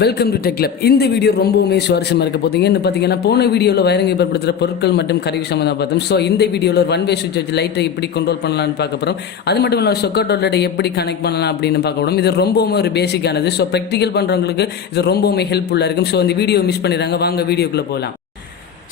Welcome to tech club. இந்த video ரொம்பவுமே சுவாரஸ்யமாக இருக்க போதுங்க. என்ன பார்த்தீங்கன்னா போன வீடியோவில் வயரிங் ஏற்படுத்துகிற பொருட்கள் மற்றும் கருவி சம்மந்தமாக பார்த்தோம். ஸோ இந்த வீடியோவில் ஒரு ஒன் வே சுவிட்ச் வச்சு லைட்டை எப்படி கண்ட்ரோல் பண்ணலாம்னு பார்க்க போகிறோம். அது மட்டும் இல்லாமல் சொக்கெட் அவுட்லெட்டை எப்படி கனெக்ட் பண்ணலாம் அப்படின்னு பார்க்க போகிறோம். இது ரொம்பவுமே ஒரு பேசிக்கானது. ஸோ ப்ராக்டிக்கல் பண்ணுறவங்களுக்கு இது ரொம்பவுமே ஹெல்ப்ஃபுல்லாக இருக்கும். ஸோ இந்த வீடியோ மிஸ் பண்ணிடுறாங்க, வாங்க வீடியோக்குள்ளே போகலாம்.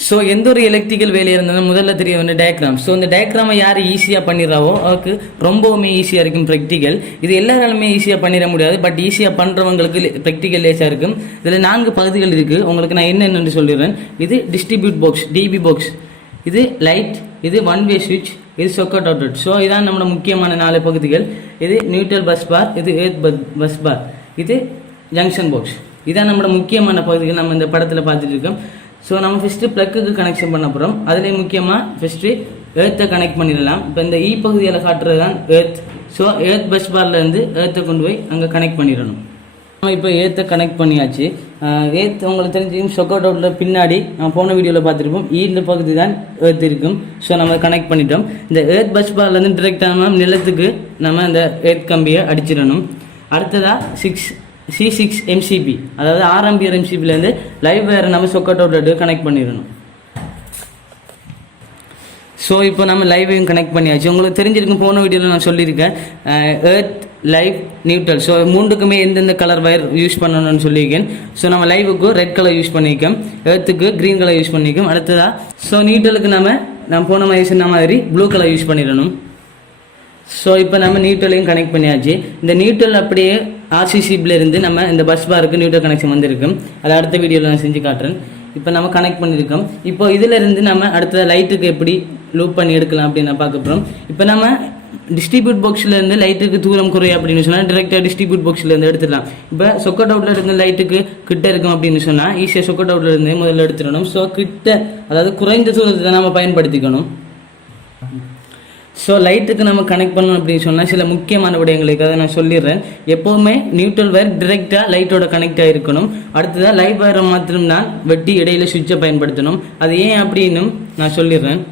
ஸோ எந்த ஒரு எலக்ட்ரிக்கல் வேலையாக இருந்தாலும் முதல்ல தெரிய வந்து டயக்ராம். ஸோ இந்த டயக்ராமை யார் ஈஸியாக பண்ணிடுறாவோ அவருக்கு ரொம்பவுமே ஈஸியாக இருக்கும் ப்ராக்டிக்கல். இது எல்லாராலுமே ஈஸியாக பண்ணிட முடியாது, பட் ஈஸியாக பண்ணுறவங்களுக்கு ப்ராக்டிக்கல் லேஸாக இருக்கும். இதில் 4 பகுதிகள் இருக்குது. உங்களுக்கு நான் என்னென்னு சொல்லிடுறேன். இது டிஸ்ட்ரிபியூட் பாக்ஸ், டிபி பாக்ஸ், இது லைட், இது ஒன் வே சுவிட்ச், இது சொக்கெட் அவுட்லெட். ஸோ இதான் நம்மளோட முக்கியமான 4 பகுதிகள். இது நியூட்ரல் பஸ் பார், இது எர்த் பஸ் பார், இது ஜங்ஷன் பாக்ஸ். இதான் நம்மளோட முக்கியமான பகுதிகள் நம்ம இந்த படத்தில் பார்த்துட்டு இருக்கோம். ஸோ நம்ம ஃபஸ்ட்டு ப்ளக்குக்கு கனெக்ஷன் பண்ண போகிறோம். அதில் முக்கியமாக ஃபஸ்ட்டு எர்த்தை கனெக்ட் பண்ணிடலாம். இப்போ இந்த பகுதியில் காட்டுறது தான் எர்த். ஸோ எர்த் பஸ் பார்லேருந்து எர்த்தை கொண்டு போய் அங்கே கனெக்ட் பண்ணிடணும். நம்ம இப்போ எர்த்தை கனெக்ட் பண்ணியாச்சு. எர்த் உங்களுக்கு தெரிஞ்சுக்கும் சொக்கெட் அவுட்டில் பின்னாடி நம்ம போன வீடியோவில் பார்த்துருப்போம். இந்த பகுதி தான் எர்த் இருக்கும். ஸோ நம்ம கனெக்ட் பண்ணிட்டோம். இந்த எர்த் பஸ் பார்லேருந்து டிரெக்டாக நம்ம நிலத்துக்கு நம்ம அந்த எர்த் கம்பியை அடிச்சிடணும். அடுத்ததாக C6 MCB, அதாவது 6 ஆம்பியர் MCBலேருந்து லைவ் வேறு நம்ம சொக்கெட் அவுட்லெட்டு கனெக்ட் பண்ணிடணும். ஸோ இப்போ நம்ம லைவையும் கனெக்ட் பண்ணியாச்சு. உங்களுக்கு தெரிஞ்சிருக்கும், போன வீடியோவில் நான் சொல்லியிருக்கேன் எர்த், லைவ், நியூட்ரல். ஸோ 3க்குமே எந்தெந்த கலர் வயர் யூஸ் பண்ணணும்னு சொல்லியிருக்கேன். ஸோ நம்ம லைவுக்கு ரெட் கலர் யூஸ் பண்ணியிருக்கோம், எர்த்துக்கு க்ரீன் கலர் யூஸ் பண்ணியிருக்கோம். அடுத்ததாக ஸோ நியூட்ரலுக்கு நம்ம போன மாதிரி சொன்ன மாதிரி ப்ளூ கலர் யூஸ் பண்ணிடணும். ஸோ இப்போ நம்ம நியூட்ரலையும் கனெக்ட் பண்ணியாச்சு. இந்த நியூட்ரல் அப்படியே RCCபிலேருந்து நம்ம இந்த பஸ் பாருக்கு நியூட்ரல் கனெக்ஷன் வந்திருக்கும். அதை அடுத்த வீடியோவில் நான் செஞ்சு காட்டுறேன். இப்போ நம்ம கனெக்ட் பண்ணியிருக்கோம். இப்போ இதிலேருந்து நம்ம அடுத்த லைட்டுக்கு எப்படி லூப் பண்ணி எடுக்கலாம் அப்படின்னு நான் பார்க்க போகிறோம். இப்போ நம்ம டிஸ்ட்ரிபியூட் பாக்ஸ்லேருந்து லைட்டுக்கு தூரம் குறையும் அப்படின்னு சொன்னால் டிரெக்டாக டிஸ்ட்ரிபியூட் பாக்ஸ்லேருந்து எடுத்துடலாம். இப்போ சொக்கெட் அவுட்டில் இருந்து லைட்டுக்கு கிட்ட இருக்கும் அப்படின்னு சொன்னால் ஈஸியாக சொக்கெட் அவுட்டில் இருந்து முதல்ல எடுத்துடணும். ஸோ கிட்ட, அதாவது குறைந்த தூரத்தை தான் நம்ம பயன்படுத்திக்கணும். ஸோ லைட்டுக்கு நம்ம கனெக்ட் பண்ணணும் அப்படின்னு சொன்னால் சில முக்கியமான விடயங்களுக்கு அதை நான் சொல்லிடுறேன். எப்போவுமே நியூட்ரல் வயர் டிரெக்டாக லைட்டோட கனெக்ட் ஆகிருக்கணும். அடுத்ததாக லைவ் வயரை மாத்திரம் தான் வெட்டி இடையில சுவிட்சை பயன்படுத்தணும். அது ஏன் அப்படின்னு நான் சொல்லிடுறேன்.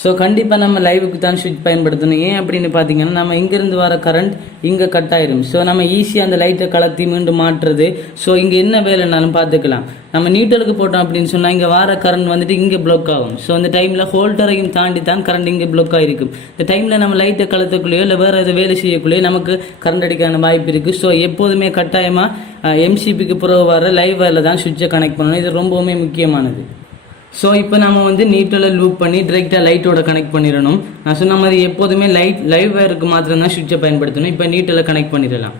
ஸோ கண்டிப்பாக நம்ம லைவுக்கு தான் சுவிட்ச் பயன்படுத்தணும். ஏன் அப்படின்னு பார்த்தீங்கன்னா நம்ம இங்கேருந்து வர கரண்ட் இங்கே கட் ஆயிரும். ஸோ நம்ம ஈஸியாக அந்த லைட்டை கலத்தி மீண்டும் மாற்றுறது. ஸோ இங்கே என்ன வேலைனாலும் பார்த்துக்கலாம். நம்ம நியூட்ரலுக்கு போட்டோம் அப்படின்னு சொன்னால் இங்கே வர கரண்ட் வந்துட்டு இங்கே பிளாக் ஆகும். ஸோ அந்த டைமில் ஹோல்டரையும் தாண்டி தான் கரண்ட் இங்கே பிளாக் ஆகிருக்கும். இந்த டைமில் நம்ம லைட்டை கலத்தக்குள்ளேயோ இல்லை வேறு எதாவது வேலை செய்யக்குள்ளேயோ நமக்கு கரண்ட் அடிக்கான வாய்ப்பு இருக்குது. ஸோ எப்போதுமே கட்டாயமாக MCBக்கு பிறகு வர லைவ் வயரில் தான் சுவிட்சை கனெக்ட் பண்ணணும். இது ரொம்பவுமே முக்கியமானது. ஸோ இப்போ நம்ம வந்து நியூட்ரலை லூப் பண்ணி டிரெக்டாக லைட்டோட கனெக்ட் பண்ணிடணும். நான் சொன்ன மாதிரி எப்போதுமே லைவ் வயருக்கு மாத்திரம் தான் சுவிட்சை பயன்படுத்தணும். இப்போ நியூட்ரலை கனெக்ட் பண்ணிடலாம்.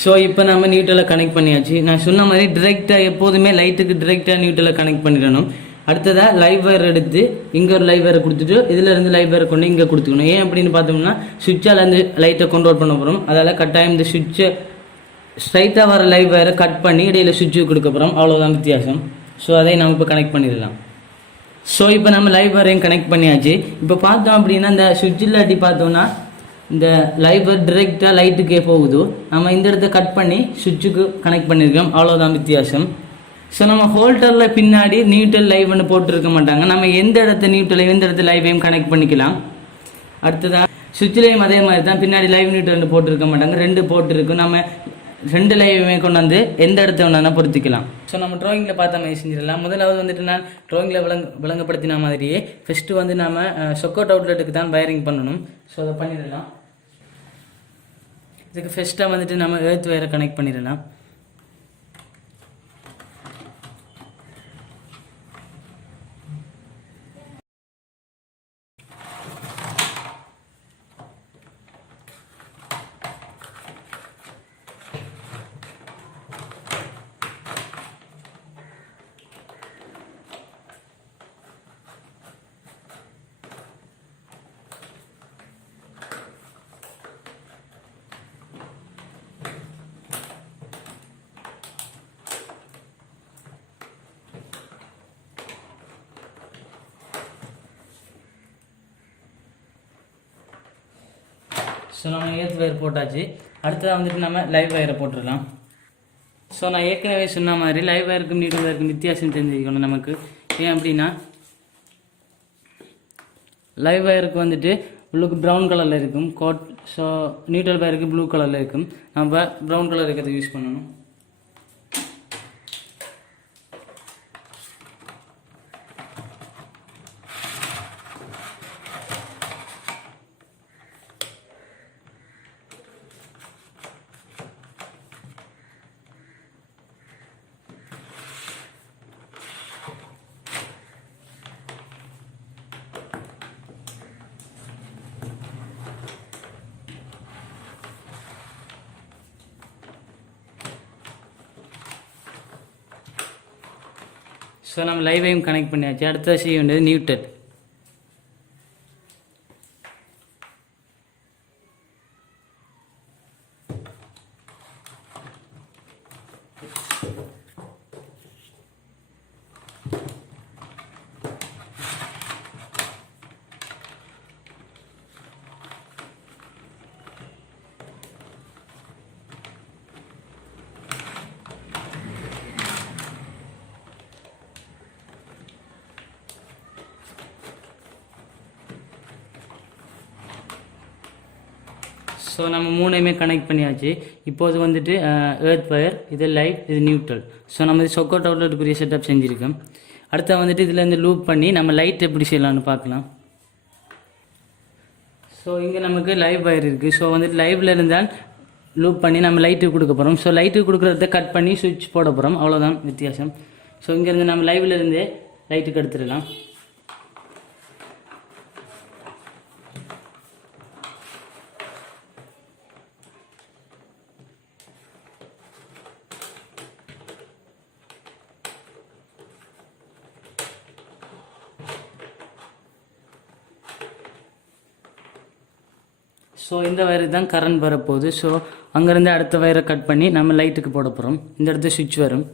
ஸோ இப்போ நம்ம நியூட்ரலை கனெக்ட் பண்ணியாச்சு. நான் சொன்ன மாதிரி டிரெக்டாக எப்போதுமே லைட்டுக்கு டிரெக்டாக நியூட்ரலை கனெக்ட் பண்ணிடணும். அடுத்ததாக லைவ் வயர் எடுத்து இங்கே ஒரு லைவ் வயரை கொடுத்துட்டு இதிலேருந்து லைவ் வயரை கொண்டு இங்கே கொடுத்துக்கணும். ஏன் அப்படின்னு பார்த்தோம்னா சுவிட்சால் அந்த லைட்டை கண்ட்ரோல் பண்ண போகிறோம். அதால் கட்டாயம் இந்த சுவிட்சை ஸ்ட்ரைட்டாக வர லைவ் வயரை கட் பண்ணி இடையில சுவிட்சுக்கு கொடுக்க போகிறோம். அவ்வளோதான் வித்தியாசம். ஸோ அதை நம்ம இப்போ கனெக்ட் பண்ணிடலாம். ஸோ இப்போ நம்ம லைவ் வரையும் கனெக்ட் பண்ணியாச்சு. இப்போ பார்த்தோம் அப்படின்னா இந்த சுவிட்ச் இல்லாட்டி பார்த்தோம்னா இந்த லைவ் வயர் டிரெக்டாக லைட்டுக்கே போகுது. நம்ம இந்த இடத்த கட் பண்ணி சுவிட்சுக்கு கனெக்ட் பண்ணியிருக்கோம். அவ்வளோதான் வித்தியாசம். ஸோ நம்ம ஹோல்டரில் பின்னாடி நியூட்ரல் லைவ்னு போட்டுருக்க மாட்டாங்க. நம்ம எந்த இடத்த நியூட்ரலையும் எந்த இடத்த லைவையும் கனெக்ட் பண்ணிக்கலாம். அடுத்ததாக சுவிட்ச்லேயும் அதே மாதிரி தான், பின்னாடி லைவ் நியூட்ரல்னு போட்டிருக்க மாட்டாங்க. 2 போட்டு இருக்கும். நம்ம 2 லைவுமே கொண்டு வந்து எந்த இடத்த வேணா பொறுத்திக்கலாம். ஸோ நம்ம ட்ராயிங்கில் பார்த்த மாதிரி செஞ்சிடலாம். முதலாவது வந்துட்டு நான் ட்ராயிங்கில் விளங்கப்படுத்தின மாதிரியே ஃபஸ்ட்டு வந்து நம்ம சொக்கெட் அவுட்லெட்டுக்கு தான் வயரிங் பண்ணணும். ஸோ அதை பண்ணிடலாம். இதுக்கு ஃபஸ்ட்டாக வந்துட்டு நம்ம எர்த் வயரை கனெக்ட் பண்ணிடலாம். ஸோ நம்ம எர்த் வயர் போட்டாச்சு. அடுத்ததாக வந்துட்டு நம்ம லைவ் வயரை போட்டுடலாம். ஸோ நான் ஏற்கனவே சொன்ன மாதிரி லைவ் வயருக்கும் நியூட்ரல் வயருக்கும் வித்தியாசம் தெரிஞ்சுக்கணும் நமக்கு. ஏன் அப்படின்னா லைவ் வயருக்கு வந்துட்டு உள்ளுக்கு ப்ரௌன் கலரில் இருக்கும் கோட். ஸோ நியூட்ரல் வயருக்கு ப்ளூ கலரில் இருக்கும். நம்ம ப்ரௌன் கலர் இருக்கிறது யூஸ் பண்ணணும். ஸோ நம்ம லைவையும் கனெக்ட் பண்ணியாச்சு. அடுத்தது செய்ய வேண்டியது நியூட்ரல். ஸோ நம்ம மூணையுமே கனெக்ட் பண்ணியாச்சு. இப்போது வந்துட்டு எர்த் வயர், இது லைட், இது நியூட்ரல். ஸோ நம்ம இது சொக்கோட் அவுட்லெட்டுக்குரிய செட்டப் செஞ்சுருக்கோம். அடுத்த வந்துட்டு இதில் இருந்து லூப் பண்ணி நம்ம லைட் எப்படி செய்யலாம்னு பார்க்கலாம். ஸோ இங்கே நமக்கு லைவ் வயர் இருக்குது. ஸோ வந்துட்டு லைவில் இருந்தால் லூப் பண்ணி நம்ம லைட்டுக்கு கொடுக்க போகிறோம். ஸோ லைட்டுக்கு கொடுக்குறத கட் பண்ணி சுவிட்ச் போட போகிறோம், அவ்வளோதான் வித்தியாசம். ஸோ இங்கேருந்து நம்ம லைவில் இருந்தே லைட்டுக்கு எடுத்துடலாம். ஸோ இந்த வயருக்கு தான் கரண்ட் வரப்போகுது. ஸோ அங்கேருந்து அடுத்த வயரை கட் பண்ணி நம்ம லைட்டுக்கு போட போகிறோம். இந்த இடத்துல சுவிட்ச் வரும்.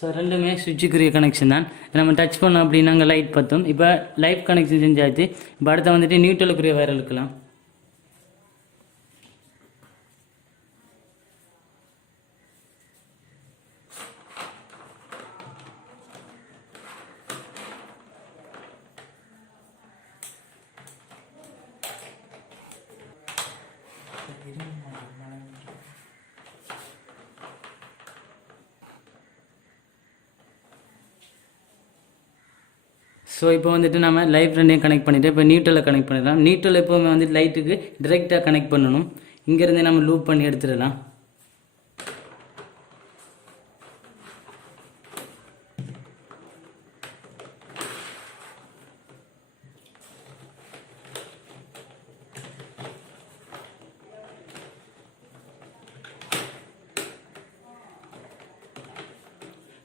ஸோ ரெண்டுமே சுவிட்சுக்குரிய கனெக்ஷன் தான். நம்ம டச் பண்ணோம் அப்படின்னா அங்கே லைட் பற்றும். இப்போ லைட் கனெக்ஷன் செஞ்சாச்சு. இப்போ அடுத்த வந்துட்டு நியூட்ரலுக்குரிய வயர் இழுக்கலாம். ஸோ இப்போ வந்துட்டு நம்ம லைட் ரெண்டையும் கனெக்ட் பண்ணிவிட்டு இப்போ நியூட்ரலை கனெக்ட் பண்ணிடலாம். நியூட்ரல் எப்போவுமே வந்துட்டு லைட்டுக்கு டிரெக்டாக கனெக்ட் பண்ணணும். இங்கேருந்தே நம்ம லூப் பண்ணி எடுத்துடலாம்.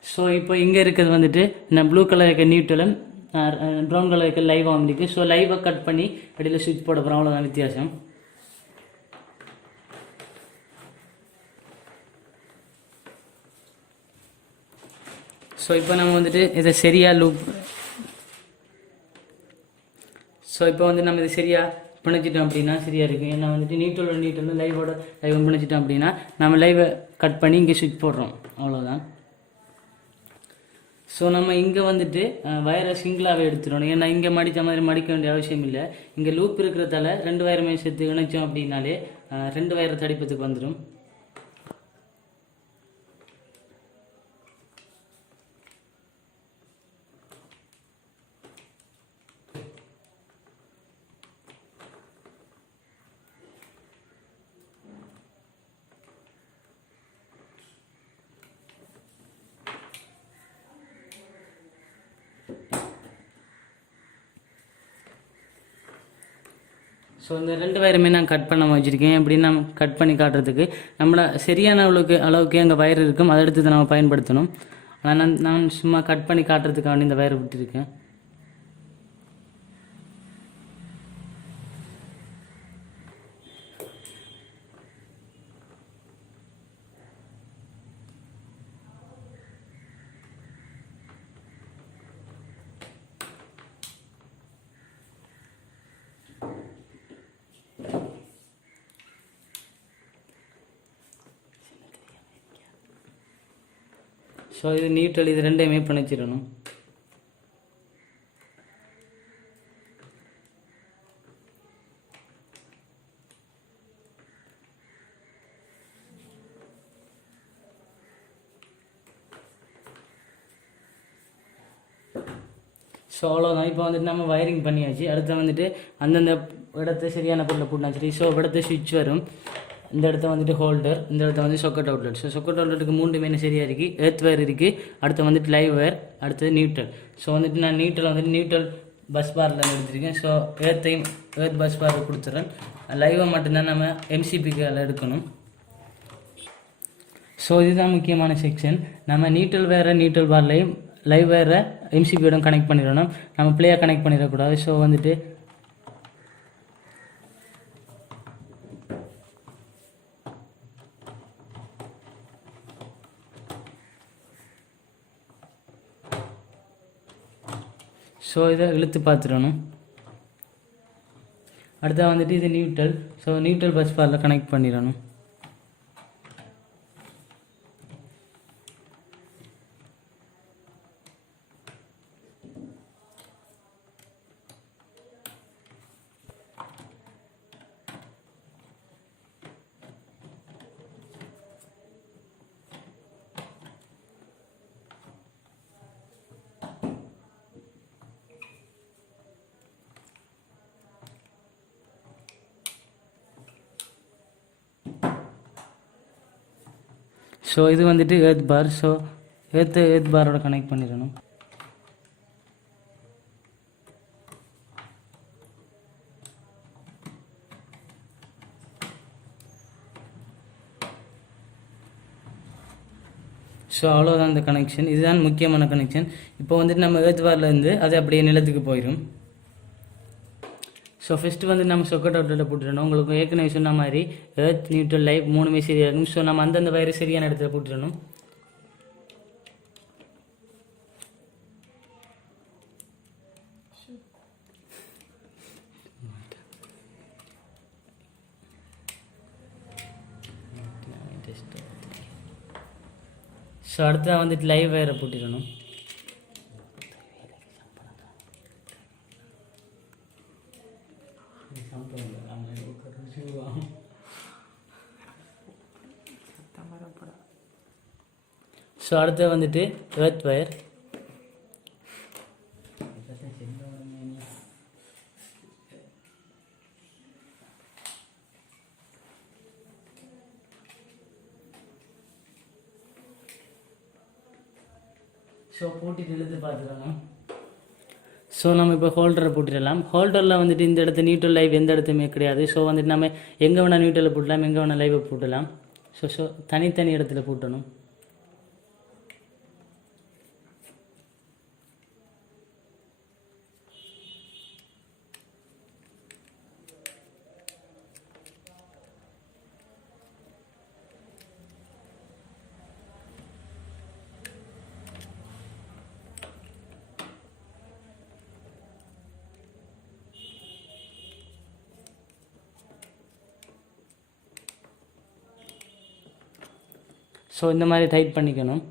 ஸோ இப்போ இங்கே இருக்கிறது வந்துட்டு நான் ப்ளூ கலர் இருக்க நியூட்ரலும் ப்ரௌன் கலர் இருக்க லைவாக வந்துருக்கு. ஸோ லைவை கட் பண்ணி அடியில் சுவிட்ச் போட போகிறோம், அவ்வளோதான் வித்தியாசம். ஸோ இப்போ நம்ம வந்துட்டு இதை சரியாக லூப் இப்போ வந்து நம்ம இதை சரியாக பிணைச்சிட்டோம் அப்படின்னா சரியாக இருக்குது. ஏன்னா வந்துட்டு நியூட்ரல் லைவோட லைவ் பிணைச்சிட்டோம் அப்படின்னா நம்ம லைவை கட் பண்ணி இங்கே சுவிட்ச் போடுறோம், அவ்வளோதான். ஸோ நம்ம இங்கே வந்துட்டு வயரை சிங்கிளாகவே எடுத்துடணும். ஏன்னா இங்கே மடித்த மாதிரி மடிக்க வேண்டிய அவசியம் இல்லை. இங்கே லூப் இருக்கிறதால ரெண்டு வயருமே சேர்த்து இணைச்சோம் அப்படின்னாலே ரெண்டு வயரை தடிப்பத்துக்கு வந்துடும். ஸோ இந்த ரெண்டு வயருமே நான் கட் பண்ண வச்சுருக்கேன். எப்படின்னு நம்ம கட் பண்ணி காட்டுறதுக்கு நம்மளை சரியான அளவுக்கு அங்கே வயர் இருக்கும், அதை எடுத்து நம்ம பயன்படுத்தணும். ஆனால் நான் சும்மா கட் பண்ணி காட்டுறதுக்காக இந்த வயரை விட்டுருக்கேன். ஸோ இது நியூட்ரல், இது ரெண்டையுமே பிணைச்சிடணும். ஸோ அவ்வளோதான். இப்போ வந்துட்டு நம்ம வயரிங் பண்ணியாச்சு. அடுத்து வந்துட்டு அந்தந்த இடத்த சரியான பொருளை போட்டாச்சு. ஸோ இடத்த சுவிட்ச் வரும், இந்த இடத்த வந்துட்டு ஹோல்டர், இந்த இடத்த வந்து சொக்கெட் அவுட்லெட். ஸோ சொக்கெட் அவுட்லெட்டுக்கு 3 மெயின் சரியாக இருக்குது. எர்த் வயர் இருக்குது, அடுத்து வந்துட்டு லைவ் வயர், அடுத்தது நியூட்ரல். ஸோ வந்துட்டு நான் நியூட்ரல் வந்துட்டு நியூட்ரல் பஸ் பாரில் எடுத்திருக்கேன். ஸோ எர்த் பஸ் பார் கொடுத்துட்றேன். லைவை மட்டும்தான் நம்ம எம்சிபிக்கால் எடுக்கணும். ஸோ இதுதான் முக்கியமான செக்ஷன். நம்ம நியூட்ரல் பார்லையும் லைவ் வேறு எம்சிபியோட கனெக்ட் பண்ணிடணும். நம்ம பிளேயாக கனெக்ட் பண்ணிடக்கூடாது. ஸோ வந்துட்டு இதை இழுத்து பார்த்துடணும். அடுத்தா வந்துட்டு இது நியூட்ரல். ஸோ நியூட்ரல் பஸ் பாரில் கனெக்ட் பண்ணிடணும். ஸோ இது வந்துட்டு எர்த் பார். ஸோ எர்த் பாரோட கனெக்ட் பண்ணிடணும். ஸோ அவ்வளோதான் இந்த கனெக்ஷன். இதுதான் முக்கியமான கனெக்ஷன். இப்போ வந்துட்டு நம்ம எர்த் பார்லேருந்து அது அப்படியே நிலத்துக்கு போயிடும். ஸோ ஃபஸ்ட்டு வந்து நம்ம சொக்கெட் அவுட்லெட்டை போட்டுடணும். உங்களுக்கு ஏற்கனவே சொன்ன மாதிரி எர்த் நியூட்ரல் லைவ் 3மே சரியாக இருக்கும். ஸோ நம்ம அந்தந்த வயரை சரியான இடத்துல போட்டுடணும். ஸோ அடுத்த வந்துட்டு லைவ் வயரை போட்டுடணும். ஸோ அடுத்து வந்துட்டு எர்த் வயர். ஸோ போட்டுட்டு இழுத்து பார்த்துக்கலாம். ஸோ நம்ம இப்போ ஹோல்டரை போட்டுடலாம். ஹோல்டரில் வந்துட்டு இந்த இடத்து நியூட்ரல் லைவ் எந்த இடத்துமே கிடையாது. ஸோ வந்துட்டு நம்ம எங்கே வேணால் நியூட்ரலில் போட்டலாம், எங்கே வேணால் லைவை போட்டலாம். ஸோ தனித்தனி இடத்துல போட்டணும். ஸோ இந்த மாதிரி டைட் பண்ணிக்கணும்.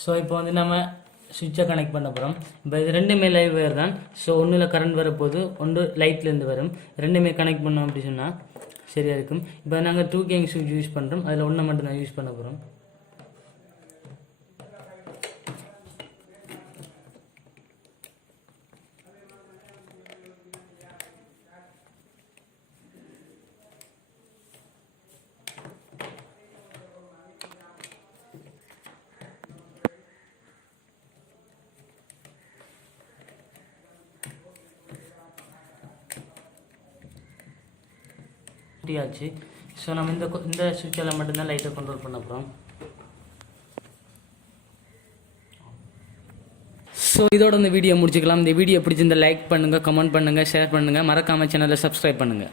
ஸோ இப்போ வந்து நம்ம சுவிட்சை கனெக்ட் பண்ண போகிறோம். இப்போ இது ரெண்டுமே லைவ் வயர் தான். ஸோ ஒன்றில் கரண்ட் வரப்போது, ஒன்று லைட்லேருந்து வரும். ரெண்டுமே கனெக்ட் பண்ணோம் அப்படி சொன்னால் சரியாக இருக்கும். இப்போ நாங்கள் 2K சுவிட்ச் யூஸ் பண்ணுறோம். அதில் ஒன்றை மட்டும் தான் யூஸ் பண்ண போகிறோம். ஆச்சு. ஸோ நம்ம இந்த சுவிட்சால் மட்டும்தான் லைட்டை கண்ட்ரோல் பண்ண போகிறோம். ஸோ இதோட இந்த வீடியோ முடிச்சுக்கலாம். இந்த வீடியோ பிடிச்சிருந்தா லைக் பண்ணுங்கள், கமெண்ட் பண்ணுங்கள், ஷேர் பண்ணுங்கள், மறக்காமல் சேனலை சப்ஸ்கிரைப் பண்ணுங்கள்.